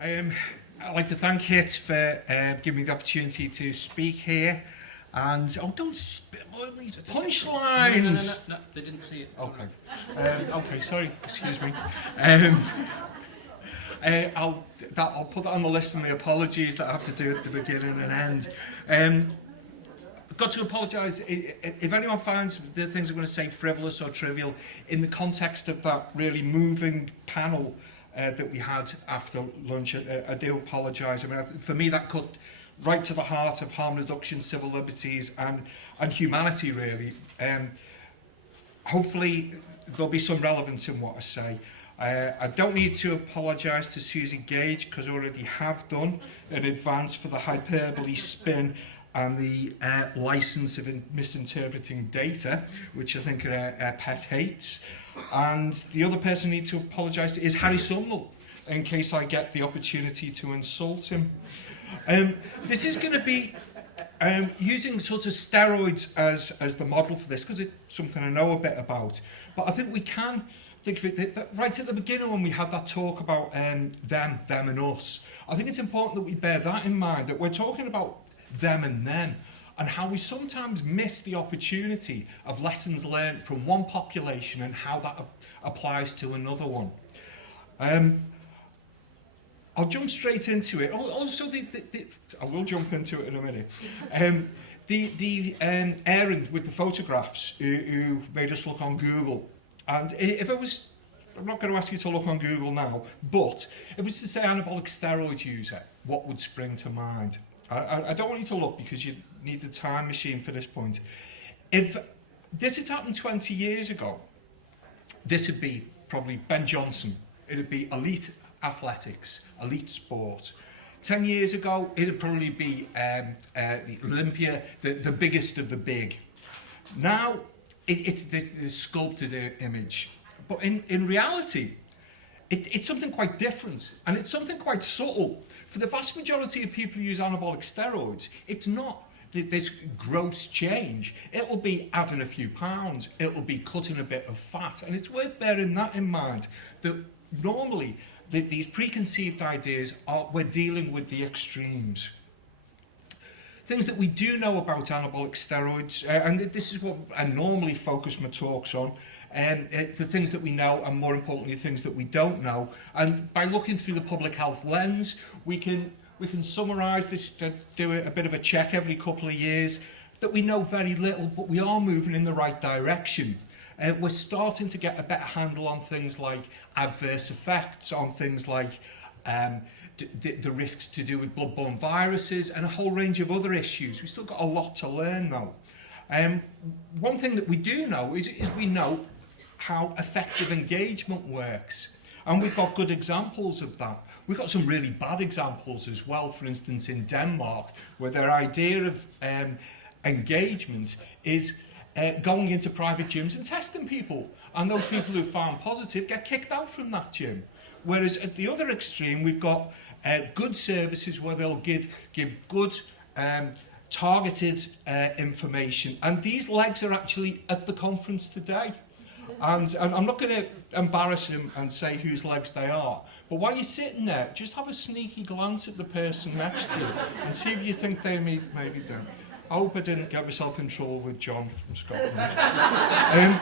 I'd like to thank HIT for giving me the opportunity to speak here. And, don't spit on these punchlines! No, they didn't see it. Okay. Okay, sorry, excuse me. I'll put that on the list of my apologies that I have to do at the beginning and end. I've got to apologise if anyone finds the things I'm going to say frivolous or trivial in the context of that really moving panel that we had after lunch. I do apologise. I mean, for me, that cut right to the heart of harm reduction, civil liberties, and humanity, really. Hopefully, there'll be some relevance in what I say. I don't need to apologise to Susie Gage, because I already have done in advance for the hyperbole spin and the licence of misinterpreting data, which I think her pet hates. And the other person I need to apologise to is Harry Sumnall, in case I get the opportunity to insult him. This is going to be using sort of steroids as the model for this, because it's something I know a bit about. But I think we can think of it right at the beginning when we had that talk about them and us. I think it's important that we bear that in mind, that we're talking about them and them, and how we sometimes miss the opportunity of lessons learned from one population and how that applies to another one. I'll jump straight into it. Also, I will jump into it in a minute. The Aaron with the photographs who made us look on Google. And if it was, I'm not going to ask you to look on Google now, but if it was to say anabolic steroid user, what would spring to mind? I don't want you to look because you need the time machine for this point. If this had happened 20 years ago, this would be probably Ben Johnson. It would be elite athletics, elite sport. 10 years ago, it would probably be Olympia, the biggest of the big. Now, it's the sculpted image. But in reality, it's something quite different, and it's something quite subtle. For the vast majority of people who use anabolic steroids, it's not this gross change. It'll be adding a few pounds, it'll be cutting a bit of fat, and it's worth bearing that in mind, that normally these preconceived ideas we're dealing with the extremes. Things that we do know about anabolic steroids, and this is what I normally focus my talks on, the things that we know, and more importantly, things that we don't know. And by looking through the public health lens, we can summarise this, do a bit of a check every couple of years, that we know very little, but we are moving in the right direction. We're starting to get a better handle on things like adverse effects, on things like the risks to do with blood-borne viruses and a whole range of other issues. We've still got a lot to learn though. One thing that we do know is we know how effective engagement works. And we've got good examples of that. We've got some really bad examples as well. For instance, in Denmark, where their idea of engagement is going into private gyms and testing people. And those people who found positive get kicked out from that gym. Whereas at the other extreme, we've got good services where they'll give good targeted information. And these legs are actually at the conference today. And I'm not going to embarrass him and say whose legs they are. But while you're sitting there, just have a sneaky glance at the person next to you and see if you think they maybe don't. I hope I didn't get myself in trouble with John from Scotland.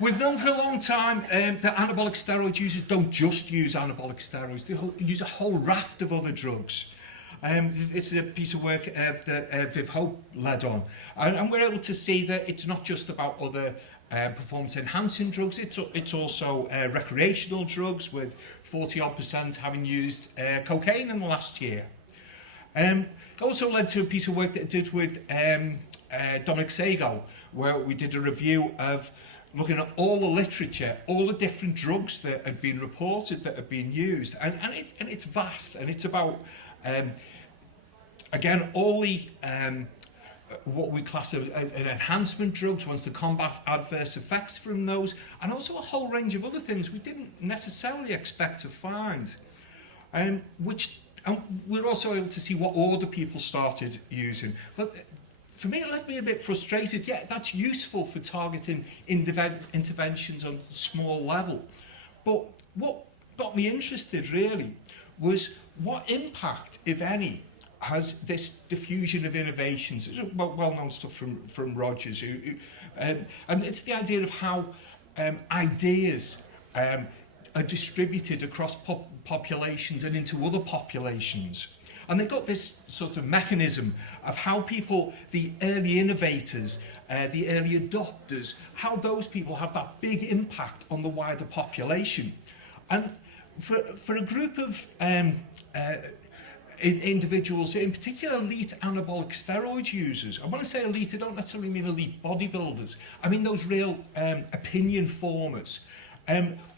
We've known for a long time that anabolic steroid users don't just use anabolic steroids, they use a whole raft of other drugs. It's a piece of work that Viv Hope led on. And we're able to see that it's not just about other performance-enhancing drugs, it's also recreational drugs, with 40-odd% having used cocaine in the last year. It also led to a piece of work that I did with Dominic Sago, where we did a review of looking at all the literature, all the different drugs that had been reported that had been used. And it's vast, and it's about, again, all the what we class as enhancement drugs, ones to combat adverse effects from those, and also a whole range of other things we didn't necessarily expect to find. And we're also able to see what order people started using. But for me, it left me a bit frustrated. Yeah, that's useful for targeting interventions on a small level. But what got me interested, really, was what impact, if any, has this diffusion of innovations, well-known stuff from Rogers, and it's the idea of how ideas are distributed across populations and into other populations. And they've got this sort of mechanism of how people, the early innovators, the early adopters, how those people have that big impact on the wider population. And for a group of individuals, in particular elite anabolic steroid users, I want to say elite, I don't necessarily mean elite bodybuilders, I mean those real opinion formers.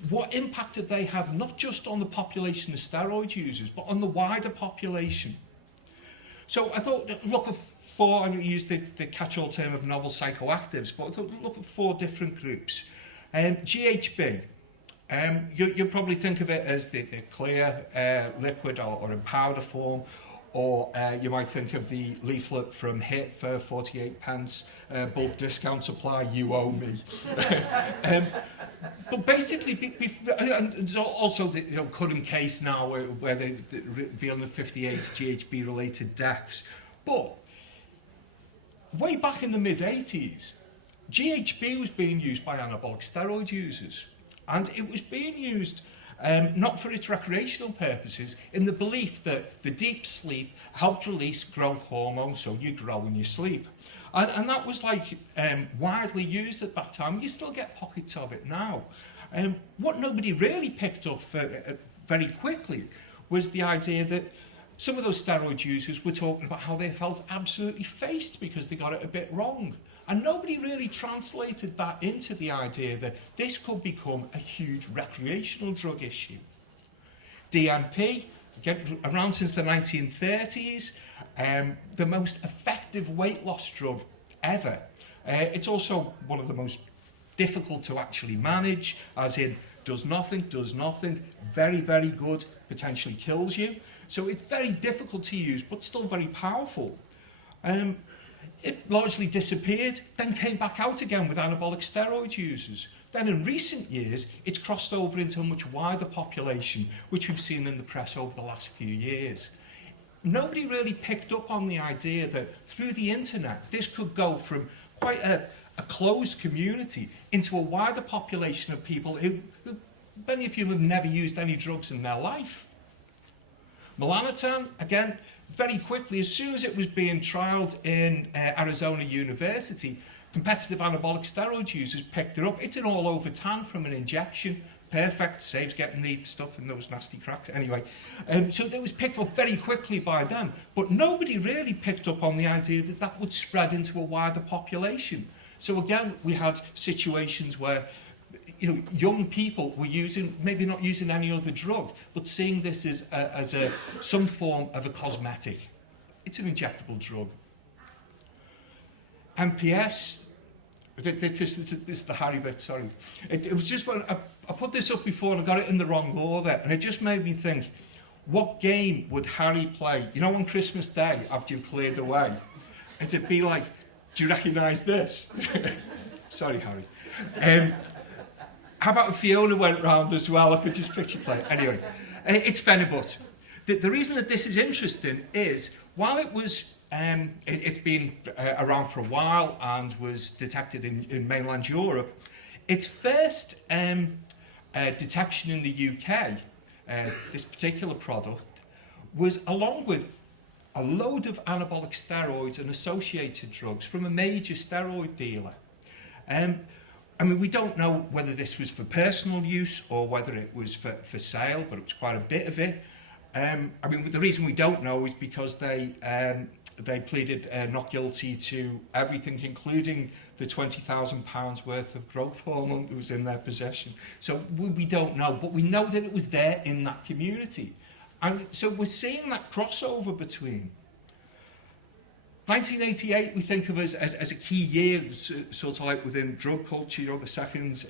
What impact have they had, not just on the population of steroid users, but on the wider population? So I thought, look at four, I used the catch-all term of novel psychoactives, but I thought, look at four different groups. GHB, you'll probably think of it as the clear liquid or in powder form, or you might think of the leaflet from HIT for 48 pence, bulk discount supply, you owe me. But basically, and there's also the current case now where they're revealing the 58 GHB-related deaths. But way back in the mid-80s, GHB was being used by anabolic steroid users. And it was being used not for its recreational purposes, in the belief that the deep sleep helped release growth hormone, so you grow in your sleep. And that was like widely used at that time. You still get pockets of it now. What nobody really picked up very quickly was the idea that some of those steroid users were talking about how they felt absolutely faced because they got it a bit wrong. And nobody really translated that into the idea that this could become a huge recreational drug issue. DMP, again, around since the 1930s, the most effective weight loss drug ever. It's also one of the most difficult to actually manage, as in does nothing, very, very good, potentially kills you. So it's very difficult to use, but still very powerful. It largely disappeared, then came back out again with anabolic steroid users. Then in recent years, it's crossed over into a much wider population, which we've seen in the press over the last few years. Nobody really picked up on the idea that through the internet, this could go from quite a closed community into a wider population of people who many of you have never used any drugs in their life. Melanotan, again, very quickly, as soon as it was being trialled in Arizona University, competitive anabolic steroid users picked it up. It's an all-over tan from an injection. Perfect, saves getting the stuff in those nasty cracks. Anyway, so it was picked up very quickly by them. But nobody really picked up on the idea that that would spread into a wider population. So again, we had situations where young people were using, maybe not using any other drug, but seeing this as some form of a cosmetic. It's an injectable drug. MPS, this is the Harry bit, sorry. It was just when I put this up before and I got it in the wrong order, and it just made me think, what game would Harry play? On Christmas Day, after you've cleared away, it'd be like, do you recognise this? Sorry, Harry. How about if Fiona went round as well? I could just picture play. Anyway, it's Phenibut. The reason that this is interesting is, while it was, it's been around for a while and was detected in mainland Europe, its first detection in the UK, this particular product, was along with a load of anabolic steroids and associated drugs from a major steroid dealer. We don't know whether this was for personal use or whether it was for sale, but it was quite a bit of it. The reason we don't know is because they pleaded not guilty to everything, including the £20,000 worth of growth hormone that was in their possession. So we don't know, but we know that it was there in that community. And so we're seeing that crossover between 1988 we think of as a key year, sort of like within drug culture, the second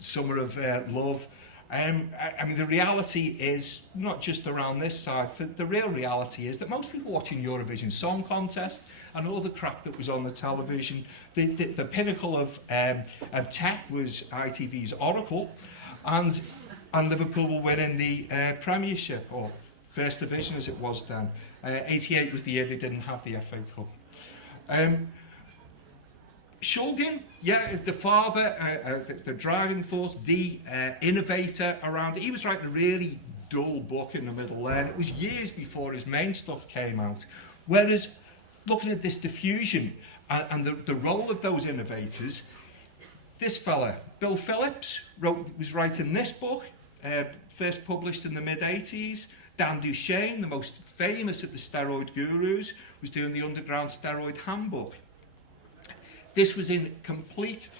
summer of love. The reality is not just around this side. The real reality is that most people watching Eurovision Song Contest and all the crap that was on the television, the pinnacle of tech was ITV's Oracle, and and Liverpool were winning the Premiership, or First Division as it was then. 88 was the year they didn't have the FA Cup. Shulgin, yeah, the father, the driving force, the innovator around it. He was writing a really dull book in the middle there, and it was years before his main stuff came out. Whereas, looking at this diffusion and the role of those innovators, this fella, Bill Phillips, was writing this book, first published in the mid-80s. Dan Duchesne, the most famous of the steroid gurus, was doing the underground steroid handbook. This was in complete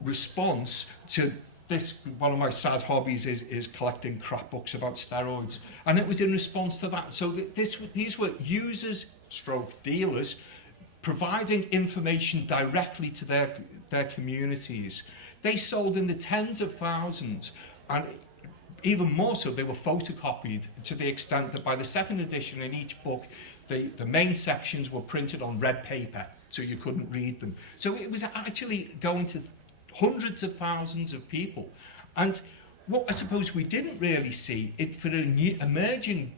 response to this. One of my sad hobbies is collecting crap books about steroids, and it was in response to that. So these were users stroke dealers providing information directly to their communities. They sold in the tens of thousands, and even more so, they were photocopied to the extent that by the second edition in each book, the main sections were printed on red paper, so you couldn't read them. So it was actually going to hundreds of thousands of people. And what I suppose we didn't really see, for the emerging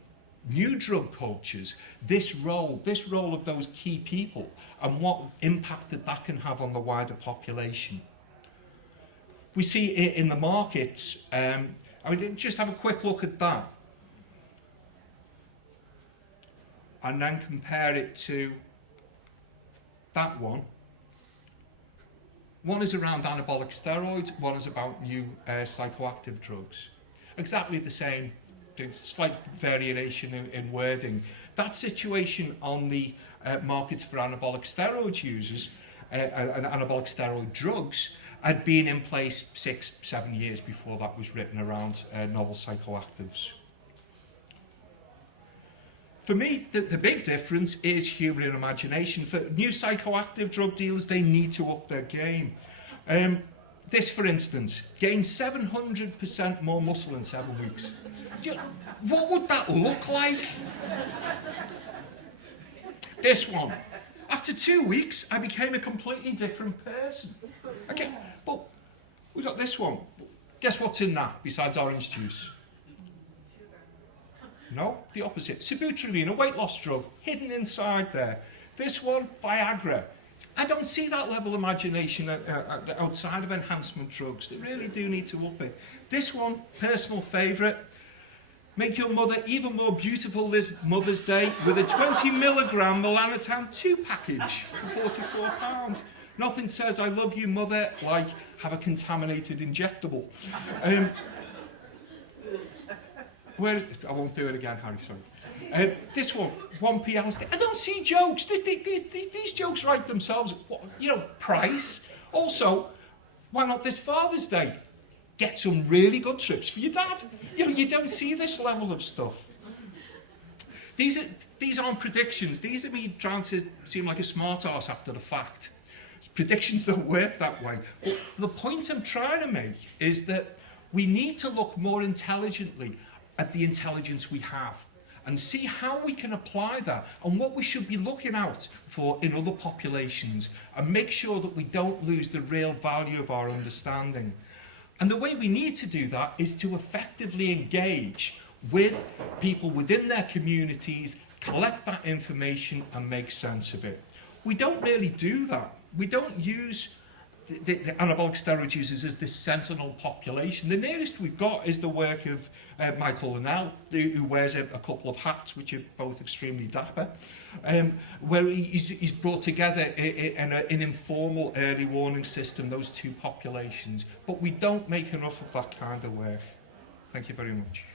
new drug cultures, this role of those key people and what impact that can have on the wider population. We see it in the markets. I mean, just have a quick look at that and then compare it to that one. One is around anabolic steroids, one is about new psychoactive drugs. Exactly the same, slight variation in wording. That situation on the markets for anabolic steroid users and anabolic steroid drugs had been in place 6-7 years before that was written around novel psychoactives. For me, the big difference is humour and imagination. For new psychoactive drug dealers, they need to up their game. This, for instance, gained 700% more muscle in 7 weeks. What would that look like? This one. After 2 weeks, I became a completely different person. Okay, but we got this one. Guess what's in that besides orange juice? No, the opposite. Sibutramine, a weight loss drug, hidden inside there. This one, Viagra. I don't see that level of imagination outside of enhancement drugs. They really do need to up it. This one, personal favourite. Make your mother even more beautiful this Mother's Day with a 20 milligram melanotan 2 package for £44. Nothing says I love you, mother, like have a contaminated injectable. I won't do it again, Harry, sorry. This one, 1p Alistair. I don't see jokes. These jokes write themselves. Price. Also, why not this Father's Day? Get some really good trips for your dad. You don't see this level of stuff. These aren't predictions. These are me trying to seem like a smart arse after the fact. Predictions don't work that way. But the point I'm trying to make is that we need to look more intelligently at the intelligence we have and see how we can apply that and what we should be looking out for in other populations and make sure that we don't lose the real value of our understanding. And the way we need to do that is to effectively engage with people within their communities, collect that information and make sense of it. We don't really do that. We don't use the anabolic steroid users as this sentinel population. The nearest we've got is the work of Michael Linnell, who wears a couple of hats, which are both extremely dapper, where he's brought together in an informal early warning system, those two populations. But we don't make enough of that kind of work. Thank you very much.